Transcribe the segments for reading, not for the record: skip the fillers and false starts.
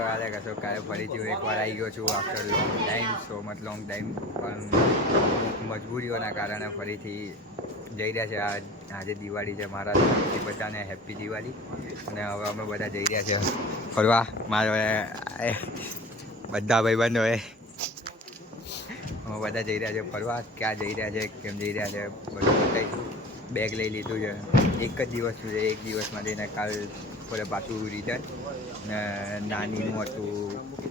મિત્રો આજે કશો કાલે ફરીથી એકવાર આવી ગયો છું after long time, so much long time, પણ મજબૂરીઓના કારણે ફરીથી જઈ રહ્યા છે. આજે દિવાળી છે, મારા તરફથી બધાને હેપી દિવાળી. અને હવે અમે બધા જઈ રહ્યા છે ફરવા. મારા બધા ભાઈબંધોએ અમે બધા જઈ રહ્યા છે ફરવા. ક્યાં જઈ રહ્યા છે, કેમ જઈ રહ્યા છે, બધું બતાવીશું. બેગ લઈ લીધું છે, એક જ દિવસ છે, એક દિવસમાં જઈને કાલ ફરે પાછું રિટર્ન. ને નાનીનું હતું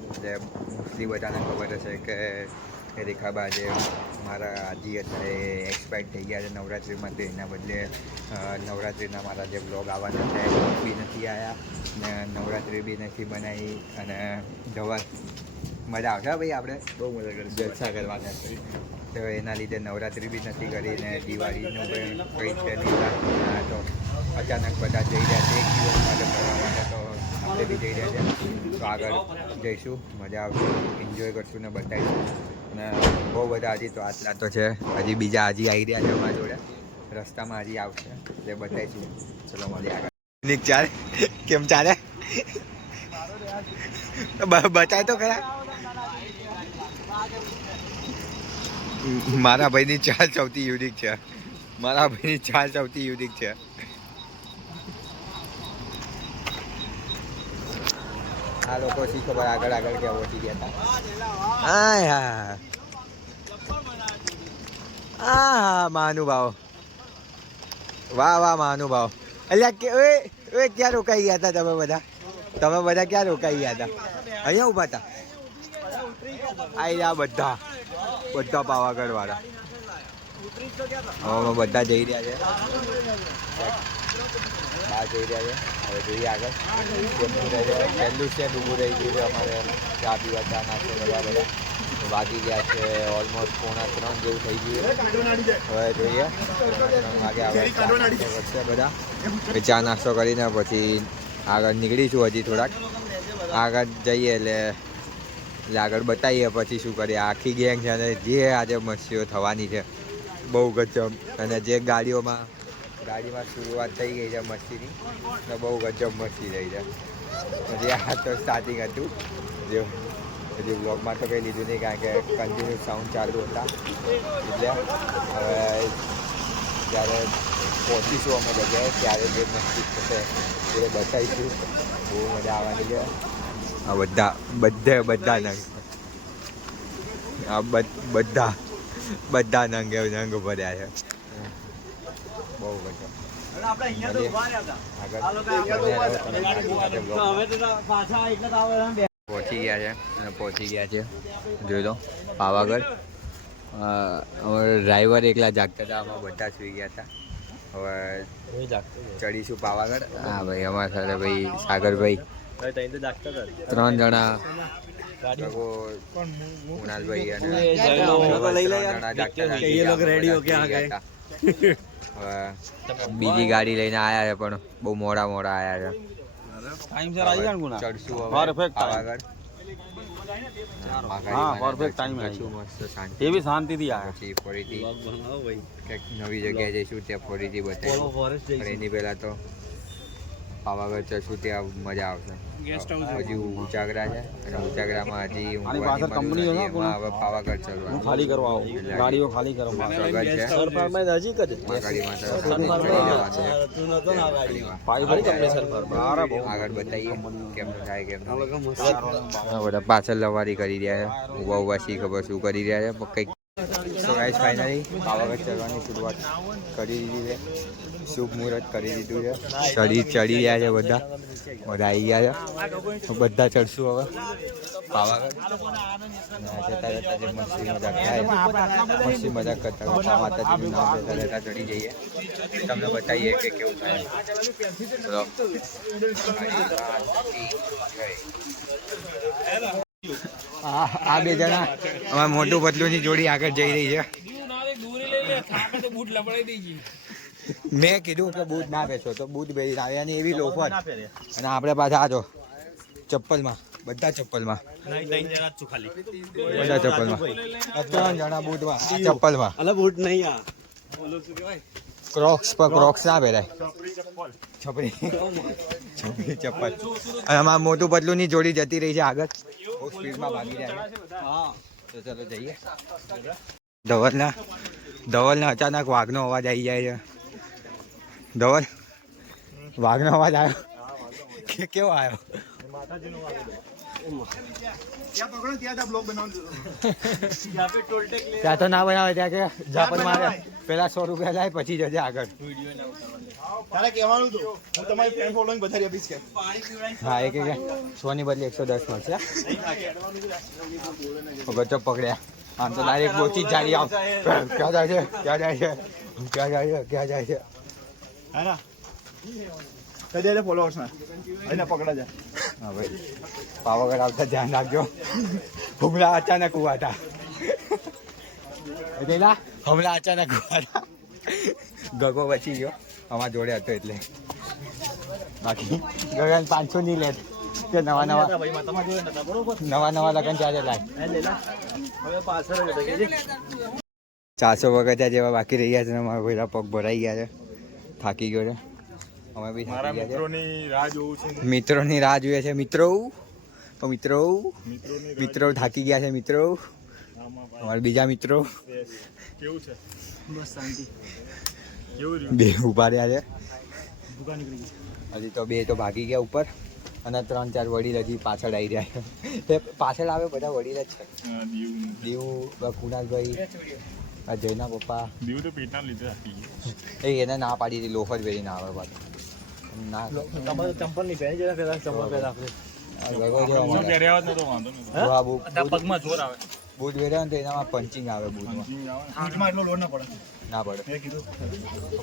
એટલે મોસ્ટલી બધાને ખબર હશે કે રેખાબા જે મારા આજી હતા એ એક્સપાયર્ડ થઈ ગયા છે નવરાત્રિમાં. તો એના બદલે નવરાત્રિના મારા જે બ્લોગ આવવાના હતા એ બી નથી આવ્યા ને નવરાત્રિ બી નથી બનાવી. અને જવા મજા આવશે ભાઈ, આપણે બહુ મજા કરી જલસા કરવાના છે. તો એના લીધે નવરાત્રિ બી નથી કરી ને દિવાળીનું કંઈ છે નહીં. તો અચાનક બધા જઈ રહ્યા છે એક દિવસ માટે ફરવા માટે. તો આપણે બી જઈ રહ્યા છે, તો આગળ જઈશું, મજા આવશે, એન્જોય કરશું ને બતાવીશું. અને બહુ બધા હજી તો આટલા તો છે, હજી બીજા હજી આવી રહ્યા છે અમારા જોડે, રસ્તામાં હજી આવશે, તે બતાવીશું. ચલો મળીએ આગળ. ચાલે કેમ ચાલે બતાય તો ખરા. મારા ભાઈની ચાલ સૌથી યુનિક છે. મારા ભાઈની ચાલ સૌથી યુનિક છે. આ લોકો શી ખબર આગળ આગળ ક્યાં પહોંચી ગયા હતા. હા મહાનુભાવ, વાહ વાહ મહાનુભાવ. એટલે ક્યાં રોકાઈ ગયા હતા તમે બધા? તમે બધા ક્યાં રોકાઈ ગયા હતા? અહીંયા ઉભા હતા. આ બધા બધા પાવાગઢ વાળા હવે બધા જઈ રહ્યા છે, બહાર જઈ રહ્યા છે. હવે જોઈએ આગળ પહેલું છે ડૂબું રહી ગયું છે અમારે. ચા પીવા, ચા નાસ્તો કરવા બધા વાગી ગયા છે. ઓલમોસ્ટ 2:45 જેવું થઈ ગયું. હવે જોઈએ 3 વાગે વધશે બધા. ચા નાસ્તો કરીને પછી આગળ નીકળીશું. હજી થોડાક આગળ જઈએ એટલે આગળ બતાવીએ પછી શું કરીએ. આખી ગેંગ છે અને જે આજે મસ્તીઓ થવાની છે બહુ ગજબ. અને જે ગાડીમાં શરૂઆત થઈ ગઈ છે મસ્તીની, તો બહુ ગજબ મસ્તી થઈ છે. હજી આ તો સ્ટાર્ટિંગ હતું. જો હજી બ્લોગમાં તો કંઈ લીધું નહીં, કારણ કે કન્ટિન્યુ સાઉન્ડ ચાલુ હતા. એટલે હવે જ્યારે પહોંચીશું અમે જગ્યાએ ત્યારે જે મસ્તી થશે એ બતાવીશું. બહુ મજા આવવાની છે. આ બધા નંગ, આ બધા નંગે નંગ ભર્યા છે. બહુ ગજબ. પહોંચી ગયા છે જોઈ લો પાવાગઢ. અમારા ડ્રાઈવર એકલા જાગતા હતા, આમાં બધા સુઈ ગયા હતા. હવે ચડીશું પાવાગઢ. હા ભાઈ, અમારા સાથે ભાઈ સાગરભાઈ, 3 જણા, કુણાલભાઈ અને 3 જણા જાગતા. બીજી ગાડી લઈને આયા છે પણ બહુ મોડા આયા છે. ચડશું પાવાગઢ. શાંતિથી આવ્યા. ફરીથી નવી જગ્યાએ જઈશું, ત્યાં ફરીથી બતાવીશું. એની પહેલા તો પાવાગઢ ચડશું, ત્યાં મજા આવશે. હજી ઉચાગરા છે અને ઉચાગરામાં હજી હવે પાવાગઢ ચડવાનું ખાલી કરવા ગાડીઓ ખાલી કરવા આગળ બતાવીએ કેમનું થાય કેમનું. બધા પાછળ લવારી કરી રહ્યા છે, ઉભા શી ખબર શું કરી રહ્યા છે કંઈક. સો ગાઈસ ફાઇનલી પાવાગઢ ચડવાની શરૂઆત કરી દીધી છે. શુભ મુહૂર્ત કરી દીધું છે. ચડી રહ્યા છે બધા આવી ગયા છે. બધા ચડશું હવે પાવાગઢ. જતા જતા જે મસ્તી મજાક થાય, મસ્તી મજાક કરતા માતાજીનું નામ લેતા લેતા ચડી જઈએ. તમને બતાવીએ કે કેવું થાય. આ બે જણા અમારા મોટું પતલું ની જોડી આગળ જઈ રહી છે. મેં કીધું કે બૂટ ના પહેરશો તો બૂટ પહેરી આવ્યા ને એવી લોફર. અને આપણે પાછા આજો ચપ્પલમાં, બધા ચપ્પલમાં, બધા ચપ્પલમાં, 3 જણા બૂટમાં, ચપ્પલમાં. બૂટ નહીં ક્રોક્સ પર ક્રોક્સ ના પહેરાય. છપરી ચપ્પલ. અને આમાં મોટું પતલું ની જોડી જતી રહી છે આગળ. બહુ સ્પીડમાં ભાગી રહ્યા છે. તો ચલો જઈએ. ધવલને અચાનક વાઘનો અવાજ આવી જાય છે. ધવલ, વાઘનો અવાજ આવ્યો કે કેવો આવ્યો? ત્યાં તો ના બનાવે, ત્યાં કે જાપન મારે પેલા 100 રૂપિયા લાય પછી જજે આગળ. હા, એ કે 100 ની બદલે 110 મળશે. ગજબ પકડ્યા. આમ તો ડાયરેક્ટ બોચી જ જાડી. આમ ક્યાં જાય છે, ક્યાં જાય છે, ક્યાં જાય છે, ક્યાં જાય છે? ફોલોઅર્સ ના પકડા જાય. હા ભાઈ, પાવાગઢ આવતા ધ્યાન રાખજો. હુમલા અચાનક હુઆ હતા. હમણાં અચાનક હુઆ હતા. ગગો બચી ગયો, અમારા જોડે હતો એટલે. બાકી ગગન 500 ની લે કે નવા લગન ચાલે લાય. 400 વગર જેવા બાકી રહ્યા છે. અમારા પેલા પગ ભરાઈ ગયા છે, થાકી ગયો છે. અમે બી મિત્રોની રાહ જોઈએ છે. મિત્રો થાકી ગયા છે. મિત્રો, અમારા બીજા મિત્રો કેવું છે? બસ શાંતિ. બે ઉભા રહ્યા છે. હજી તો 2 તો ભાગી ગયા ઉપર, અને 3-4 વડીલ હજી પાછળ આવી રહ્યા છે. પાછળ આવે બધા વડીલ જ છે. દીવ, કુણાલભાઈ, જયના પપ્પા. દીવ તો પેટના લીધે એને ના પાડી હતી. લોફર પહેરી ના આવે પાછું. ના, તમારે ચંપલ નહીં પહેરી જરા. પેલા ચંપલ પહેલા પગમાં જોર આવે. બૂટ પહેર્યા ને તો એનામાં પંચિંગ આવે. બૂટમાં એટલો લોડ ના પડે.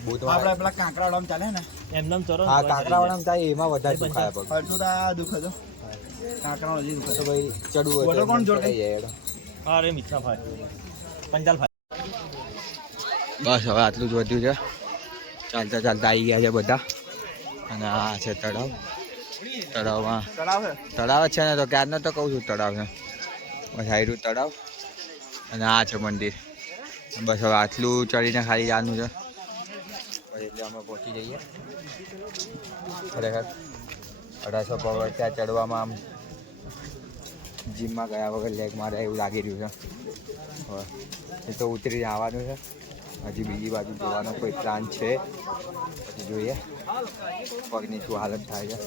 બૂટમાં આપણે પેલા કાંકરાવાળામાં ચાલે ને એમનામ ચરો. હા, કાંકરાવાળામાં થાય એમાં વધારે દુખાય પગ. દુખે તો કાંકરાવાળા હજી દુખે તો ભાઈ ચડવું હોય કોણ જોડે જાય. અરે મિત્રા ભાઈ પંચાલ ભાઈ. બસ હવે આટલું જ વધ્યું છે. ચાલતા આવી ગયા છે બધા. અને આ છે તળાવ. તળાવ જ છે ને, તો ક્યારનો તો કહું છું તળાવ છે. બસ આયરું તળાવ, અને આ છે મંદિર. બસ હવે આટલું ચડીને ખાલી જવાનું છે. એટલે અમે પહોંચી જઈએ. ખરેખર 1800 પગથિયાં ત્યાં ચડવામાં આમ જીમમાં ગયા વગર લેગ મારે એવું લાગી રહ્યું છે. હવે એ તો ઉતરીને આવવાનું છે. હજી બીજી બાજુ જોવાનો કોઈ પ્લાન છે, પછી જોઈએ પગની શું હાલત થાય છે.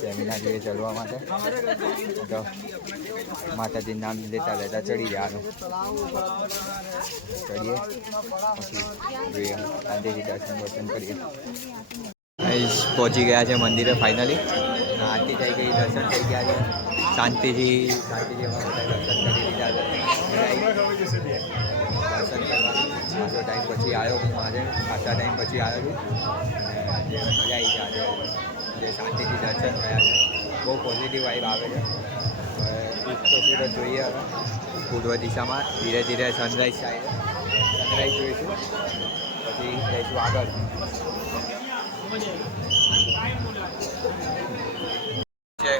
સેમિનાર જોઈએ ચડવા માટે, તો માતાજીનું નામ લેતા લેતા ચડી જવાનું. ચડીએ પછી જોઈએ, શાંતિથી દર્શન કરીએ. પહોંચી ગયા છે મંદિરે ફાઇનલી. આરતી થઈ ગઈ, દર્શન થઈ ગયા છે. શાંતિથી દર્શન કરી લીધા છે. દર્શન કરવાનું ખાસો ટાઈમ પછી આવ્યો હું આજે. ખાસા ટાઈમ પછી આવ્યો છું. અને જે મજા આવી છે આજે, જે શાંતિથી દર્શન થયા છે. બહુ પોઝિટિવ વાઇબ આવે છે. હવે તો સુરત જોઈએ. હવે પૂર્વ દિશામાં ધીરે ધીરે સનરાઈઝ થાય છે. સનરાઈઝ જોઈશું, પછી જઈશું આગળ.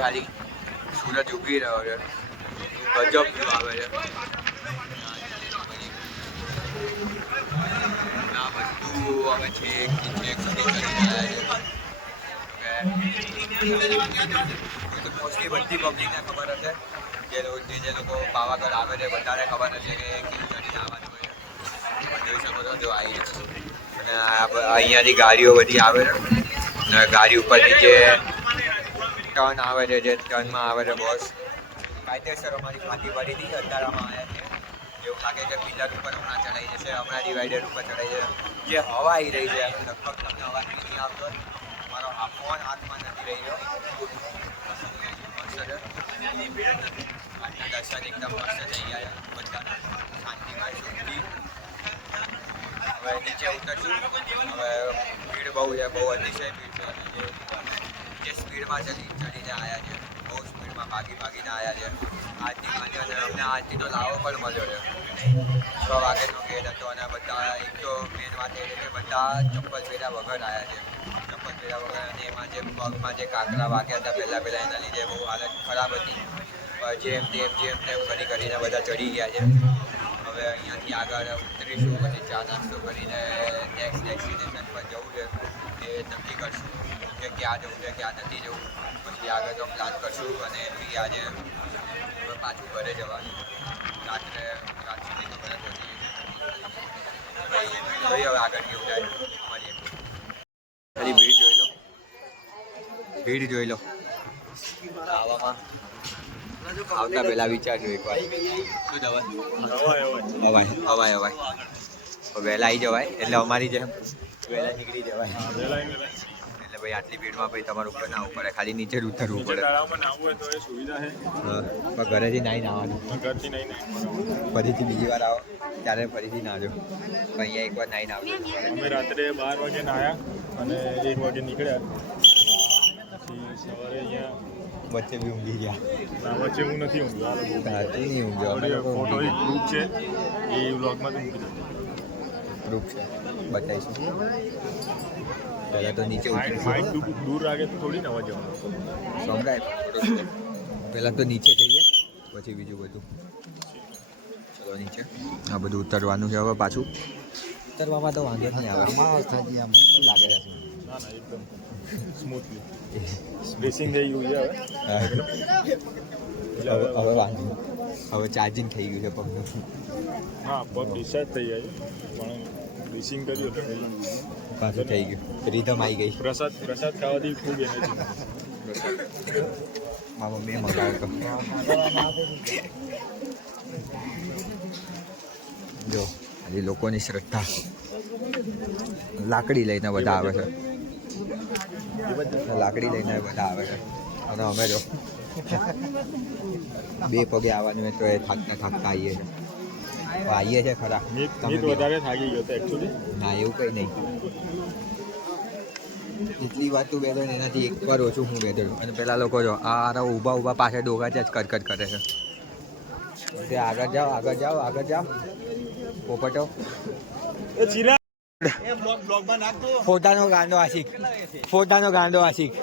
ખાલી સૂરજ ઉગી રહ્યો છે. ગજબ વ્યૂ આવે છે. આ બધું હવે છેક સુધી મોસ્ટલી બધી પબ્લિકને ખબર હશે. જે લોકો પાવાગઢ આવે છે બધાને ખબર હશે કે કેવું ચડીને આવવાનું હોય. જોઈ શકો છો, જો આવી છે. અને અહીંયાથી ગાડીઓ બધી આવે છે. અને ગાડી ઉપરથી જે ટર્ન આવે છે, જે ટર્નમાં આવે છે બોસ, કાયદેસર અમારી ફાંકી પડી હતી. અંધારામાં આવ્યા છે. એવું લાગે છે પિલર ઉપર હમણાં ચડાઈ જશે, હમણાં ડિવાઈડર ઉપર ચડાઈ જશે. જે હવા આવી રહી છે, લગભગ તમને અવાજ નહીં આવતો. મારો ફોન હાથમાં નથી રહી રહ્યો. આજના દર્શન એકદમ મસ્ત થઈ ગયા છે બધાના, શાંતિમાં સુખથી. હવે નીચે ઉતરશું. હવે ભીડ બહુ છે, બહુ અતિશય ભીડ છે. જે સ્પીડમાં ચડીને આવ્યા છે, બહુ સ્પીડમાં ભાગીને આવ્યા છે. આરતીમાં છે, અને અમને આરતીનો લાવો પણ મળ્યો છે. 6 વાગ્યાનો ગેટ હતો, અને બધા એક તો મેન વાત એ છે કે બધા ચપ્પલ પહેર્યા વગર આવ્યા છે. ચપ્પલ પહેર્યા વગર, અને એમાં જે પગમાં જે કાંકરા વાગ્યા હતા પહેલાં એના લીધે બહુ હાલત ખરાબ હતી. જેમ તેમ કરીને બધા ચડી ગયા છે. હવે હવે અહીંયાથી આગળ ઉતરીશું, પછી ચા નાસ્તો કરીને નેક્સ્ટ ડેસ્ટિનેશન પર જવું છે એ નક્કી કરશું કે ક્યાં જવું છે ક્યાં નથી જવું. પછી આગળનો પ્લાન કરશું અને પછી આજે પાછું ઘરે જવાનું. રાત સુધી તો ઘરે પહોંચી જોઈએ હવે આગળ કેવું થાય. મળીએ. ખાલી ભીડ જોઈ લો આવામાં આવતા પહેલા વિચારજો એકવાર. શું જવાય હવાય વહેલા આવી જવાય એટલે અમારી જેમ વહેલા નીકળી જવાય. એટલે ભાઈ આટલી ભીડમાં ભાઈ તમારે ઉપર ના આવવું પડે, ખાલી નીચે જ ઉતરવું પડે. પણ ઘરેથી નાઈને આવવાનું, ફરીથી બીજી વાર આવો ત્યારે ફરીથી નાજો. પણ અહીંયા એકવાર નાઈને આવજો. અમે રાત્રે 12 વાગે નાહ્યા અને 1 વાગે નીકળ્યા. સવારે અહીંયા વચ્ચે બી ઊંઘી ગયા. વચ્ચે હું નથી ઊંઘ્યો. નહીં ઊંઘ્યો. ફોટો એક ગ્રુપ છે એ વ્લોગમાં તો મૂકી દો. ગ્રુપ છે બતાવીશું. પહેલાં તો નીચે માઇક દૂર રાખે તો થોડી નવા જવાનું. સંભળાય. પહેલાં તો નીચે જઈએ પછી બીજું બધું. ચલો નીચે. આ બધું ઉતરવાનું છે હવે પાછું. ઉતરવામાં તો વાંધો નહીં આવે. અવસ્થાજી આમ શું લાગે છે? ના એકદમ સ્મૂથલી રેસિંગ થઈ ગયું છે હવે વાંધો. હવે ચાર્જિંગ થઈ ગયું છે પગનું. હા પગ ડિસ્ચાર્જ થઈ જાય પણ રેસિંગ કર્યું પાછું થઈ ગયું. રીધમ આવી ગઈ. પ્રસાદ ખાવાથી ખૂબ એનર્જી. મારા મમ્મીએ મંગાવ્યો હતો. જો આજે લોકોની શ્રદ્ધા. લાકડી લઈને બધા આવે છે. લાકડી લઈને બધા આવે છે અને અમે જો 2 પગે આવવાનું હોય તો એ થાકતા આવીએ છીએ. આવીએ છે ખરા. વધારે થાકી ગયો હતો એકચ્યુઅલી. ના એવું કંઈ નહીં. જેટલી વાત તું બેઠો ને એનાથી એક વાર ઓછું હું બેઠો. અને પેલા લોકો જો આ ઊભા પાછળ ડોગા જ કરકટ કરે છે. આગળ જાઓ પોપટો. ફોટાનો ગાંડો આશિક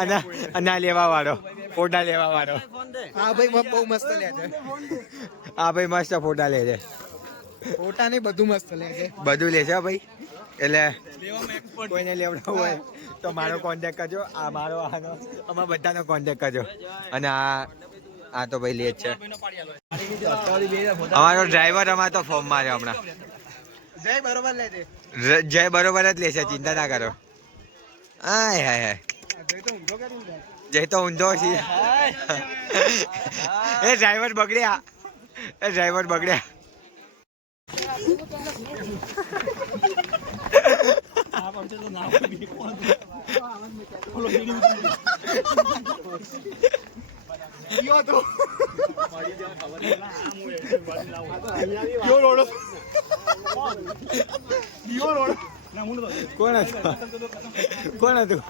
અને લેવા વાળો ફોટા લેવા વાળો. હા ભાઈ બહુ મસ્ત લે છે. હા ભાઈ મસ્ત ફોટા લે છે. ફોટા ને બધું મસ્ત લે છે. બધું લે છે ભાઈ. એટલે કોઈને લેવડાવવું હોય તો મારો કોન્ટેક્ટ કરજો. આ મારો આનો અમારા બધાનો કોન્ટેક્ટ કરજો. અને આ તો ભાઈ લે જ છે. અમારો ડ્રાઈવર અમારે તો ફોર્મમાં છે હમણાં. જય બરોબર લે છે. જય બરોબર જ લેશે, ચિંતા ના કરો. હાય જય તો ઊંધો છે. એ ડ્રાઈવર બગડ્યા. કોણ હતું?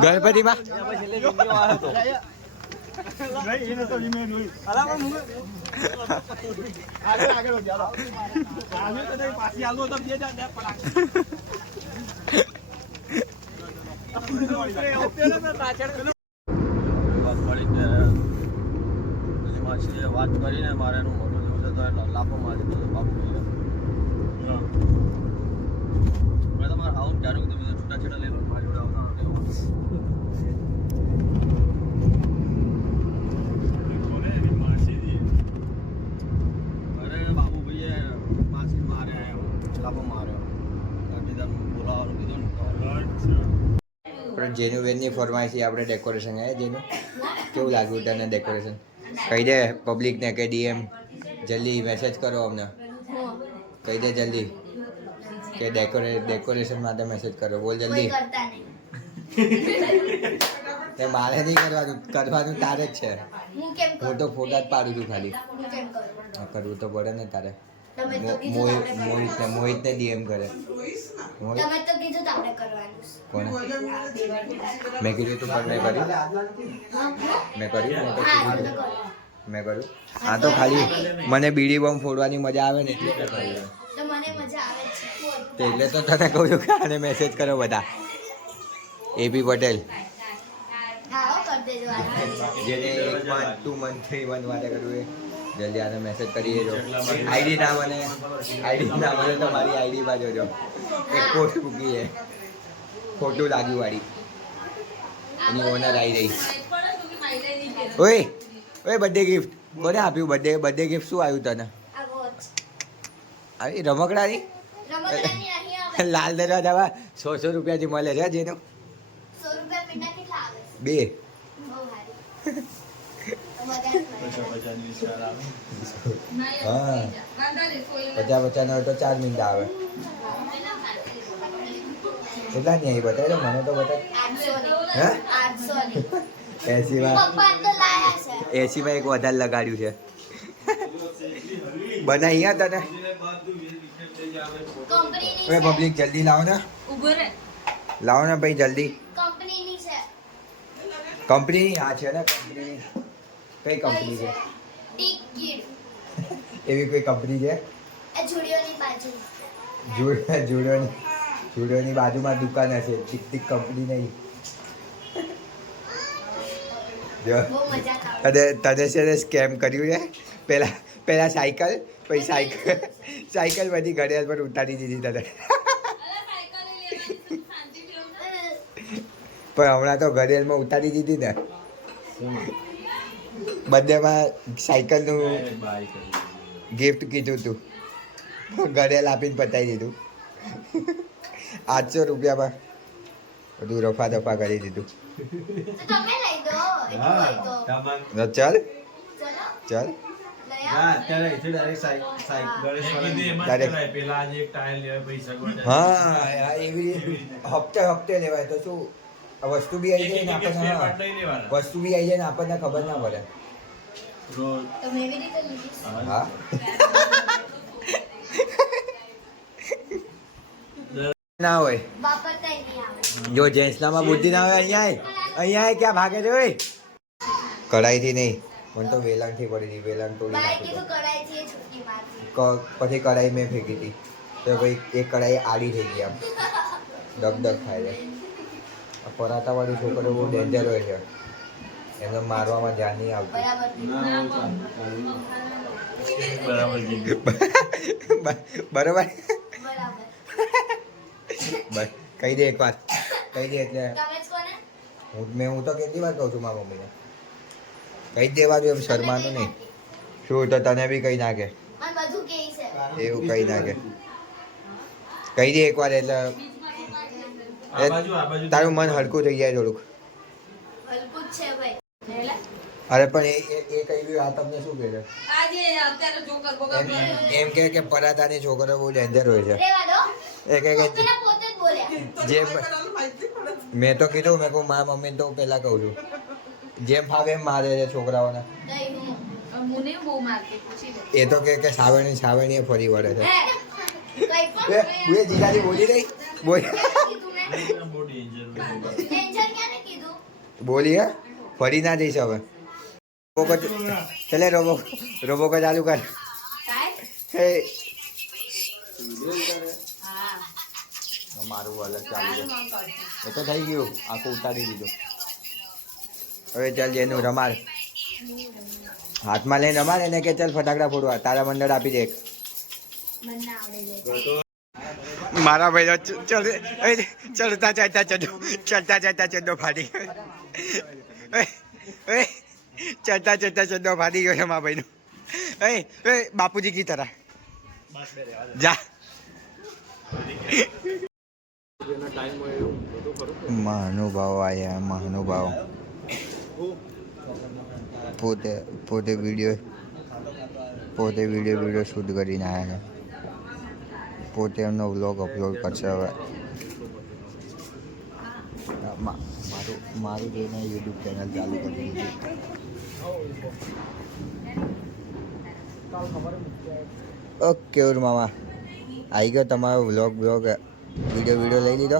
ગણપતિમાં વાત કરીને મારે એનું મોટું જોવું છે તો એને લાફો મારી દીધો બાપુ ભાઈ. મેં તમારે આવું ક્યારેક તમે છૂટા લઈ લો મારી જોડે આવતા અરે બાબુ ભાઈએ માસી માર્યા લાફો માર્યો બોલાવવાનું કીધું ને. જેનું બેનની ફરમાઈશથી આપણે ડેકોરેશન આવ્યા. જેનું કેવું લાગ્યું તને ડેકોરેશન? કહી દે પબ્લિકને કે DM જલ્દી મેસેજ કરો અમને. કહી દે જલ્દી કે ડેકોરેશન માટે મેસેજ કરો. બોલ જલ્દી. તે મારે નહીં કરવાનું તારે જ છે. હું તો ફોટા જ પાડું છું ખાલી. કરવું તો પડે ને તારે. મોહિતને DM કરે. કોને મેં કીધું તું પણ મેં કર્યું. મેં કર્યું આ તો ખાલી મને બીડી બોમ્બ ફોડવાની મજા આવે ને એટલે મેં કર્યું. તો મને મજા આવે છે તો એટલે તો તને કહું છું કે આને મેસેજ કરો બધા એબી પટેલ આવો કરી દેજો આ જેને 1 month 2 month 3 month માટે કરવું એ જલ્દી આને મેસેજ કરી દેજો. આઈડી ના મને તો મારી આઈડી માં જોજો એક પોસ્ટ મૂકી છે ખોટું લાગ્યું વાળી એની ઓનર આવી રહી. ઓય ઓય બર્થડે ગિફ્ટ કોને આપ્યું? બર્થડે ગિફ્ટ શું આવ્યું તને? આ વોચ આવી રમકડાની રમકડાની અહીં આવે લાલ દરવાજામાં 100 રૂપિયાથી મળે છે જેનું 100 રૂપિયા મીઠા કેટલા આવે છે? 2 બહુ સારી તો મજા આવે. હા 50 નો હોય તો 4 મિનિટ આવે. કેટલા ની આવી બતાવી દો મને તો બતાવી. 800 હે 800 ની 80 માં પપ્પા તો લાયા છે 80 માં એક વધારે લગાડ્યું છે બનાવી તને કંપનીની હવે છે પબ્લિક જલ્દી લાવો ને લાવો ને ભાઈ જલ્દી. કંપનીની છે કંપની આ છે ને કંપની કઈ કંપની છે? ટિકિટ એવી કોઈ કંપની છે? એ જુડિયોની બાજુ જુડિયોની બાજુમાં દુકાન હશે ટીક ટીક કંપની નહીં. જો બહુ મજા આવે તને છે ને સ્કેમ કર્યું છે પહેલા સાયકલ પછી સાયકલ બધી ઘડિયાળ પર ઉતારી દીધી તને પણ હમણાં તો ઘડિયાળમાં ઉતારી દીધી ને બર્થડેમાં સાયકલનું ગિફ્ટ કીધું તું ઘડિયાળ આપીને પતાવી દીધું 800 રૂપિયામાં બધું રફા દફા કરી દીધું. તો તમે લઈ દો એટલું હોય તો ચાલ ચલો ચાલ લઈ આવો હા એવી હપ્તે લેવાય તો શું વસ્તુ બી આવી જાય ને આપણને વસ્તુ બી આવી જાય ને આપણને ખબર ના પડે. તમે એવી રીતે લીધી હા ના હોય વાપરતા નહીં આવે જો જેન્ટ્સનામાં બુદ્ધિ ના હોય અહીંયા ક્યાં ભાગે છે ઓય કડાઈથી નહીં મને તો વેલણથી પડી હતી વેલણ તોડી બાય નાખી કીધું કડાઈથી એ છૂટી મારતી પછી કડાઈ મેં ફેંકી હતી તો ભાઈ એક કડાઈ આડી થઈ ગઈ આમ દગદગ થાય છે. આ પરાઠાવાળી છોકરીઓ બહુ ડેન્જર હોય છે એમને મારવામાં જાન નહીં આવતી. બરાબર બરોબર બરાબર બસ કહી દે એક વાત કહી દે એટલે તમે જ કોને હું તો કેટલી વાર કહું છું મારા મમ્મીને કહી જ દેવાનું એમ શરમાનું નહીં. શું તો તને બી કહી નાખે મને બધું કહે છે એવું કહી નાખે કહી દે એકવાર એટલે તારું મન હલકું થઈ જાય થોડુંક. હલકું જ છે ભાઈ અરે પણ એ કહી ગયું આ તમને શું કહે છે એમ કે પરાઠાની છોકરો બહુ ડેન્જર હોય છે રેવા દો એ કહે કે પેલા પોતે જ બોલ્યા જે મેં તો કીધું મેં કહું મારા મમ્મીને તો પહેલાં કહું છું જેમ ફાવે એમ મારે છે છોકરાઓને. નહીં હું એ તો કે સાવણી ફરી વળે છે. હે કઈ પણ હું એ જીજાજી બોલી રહી કીધું મેં ટેન્શન ક્યાં ને કીધું બોલી હે ફરી ના જઈશ હવે. ચલે રોબો કો ચાલુ કર. કાય હે હા મારું અલગ ચાલુ છે એ તો થઈ ગયું આખું ઉતારી દીધું. હવે ચાલ જેનું રમાડ હાથમાં લઈને રમાડ એને કે ચાલ ફટાકડા ફોડવા તારા મંડળ આપી દે. મને આવડે છે મારા ભાઈ ચડતા ચડો ફાટી ચડતા ફાટી ગયો છે મારા ભાઈનું. બાપુજી કી તરહ જા મહાનુભાવ આયા મહાનુભાવ પોતે વિડીયો શૂટ કરીને આવ્યા છે. પોતે એમનો વ્લોગ અપલોડ કરશે હવે. મારું જોઈને યુટ્યુબ ચેનલ ચાલુ કરી દીધી. ઓકે મામા આવી ગયો તમારો વ્લોગ વિડીયો લઈ લીધો.